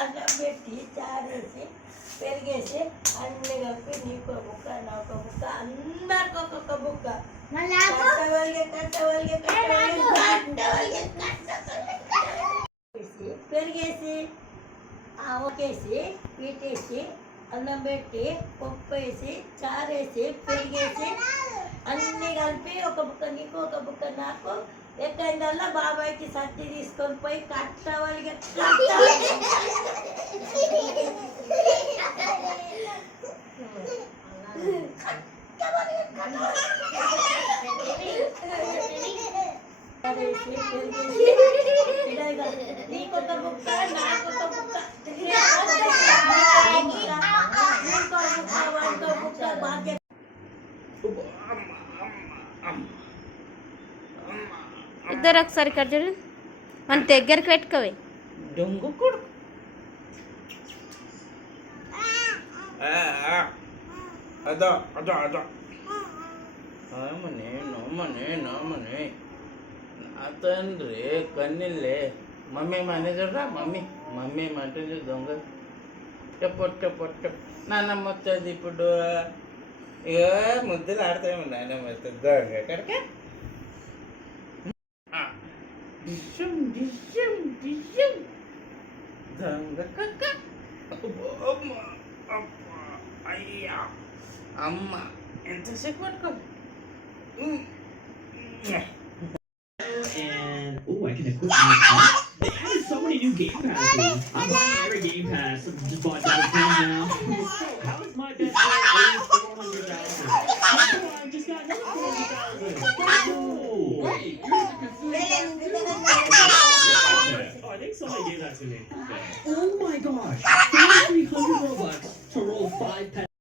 అన్నం పెట్టి చారేసి పెరిగేసి అన్ని కలిపి నీకు ఒక ముక్క నాకు ఒక ముక్క అందరికి ఒక్కొక్క ముక్క పెరిగేసి ఒకేసి వీటేసి అన్నం పెట్టి పప్పు వేసి చారేసి పెరిగేసి అన్నీ కలిపి ఒక బుక్క నీకు ఒక బుక్క నాకు ఎక్కడల్లా బాబాయ్కి సత్తి తీసుకొని పోయి కట్టవలిగా నీకొక బుక్క నాకొక బుక్క బాధ్యత ఇద్దరు ఒకసారి ఇక్కడ చూడు మన దగ్గరికి పెట్టుకోవే దొంగ కొడుకు అదో అదో అదో నోమనే నోమనే నోమనే నా తండ్రి కన్నీళ్ళే మమ్మీ మనే చూడరా మమ్మీ మమ్మీ అంటుంది దొంగ పొట్ట పొట్ట నాన్నమ్మ వచ్చేది ఇప్పుడు ఇక ముద్దులు ఆడతాము నాన్నమ్మ వస్తుంది దొంగ ఎక్కడికి డిషం డిషం డిషం దొంగ కక్క అమ్మ అబ్బా అయ్యా అమ్మ ఎంతసేపు పట్టుకో And I can equip my pass. They added so many new game passes. I'm buying every game pass. I just bought double 10 now. So how is my best player earning 400,000? Come on, I just got another 400,000. Wait, you're the consumer. Oh, I think somebody gave that to me. Oh my gosh.